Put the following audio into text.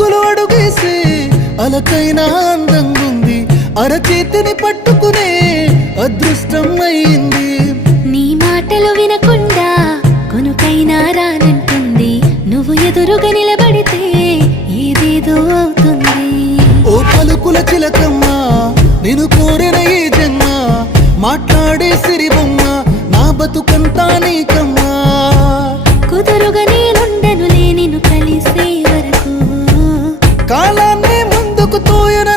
అడుగులు అడుగేసి అలకైనా అందంగుంది, అరచేతిని పట్టుకునే అదృష్టం అయింది. నీ మాటలు వినకుండా కొనుకైనా రానంటుంది, నువ్వు ఎదురుగా నిలబడితే ఏదేదో అవుతుంది. ఓ పలుకుల చిలకమ్మ నేను కోరిన ఈ జన్మ, మాట్లాడే సిరిబొమ్మ నా బతుకంతా నీకమ్మా. కుదురుగా నేనుండనులే నిన్ను కలిసే వరకు, కాలాన్ని ముందుకు తోయన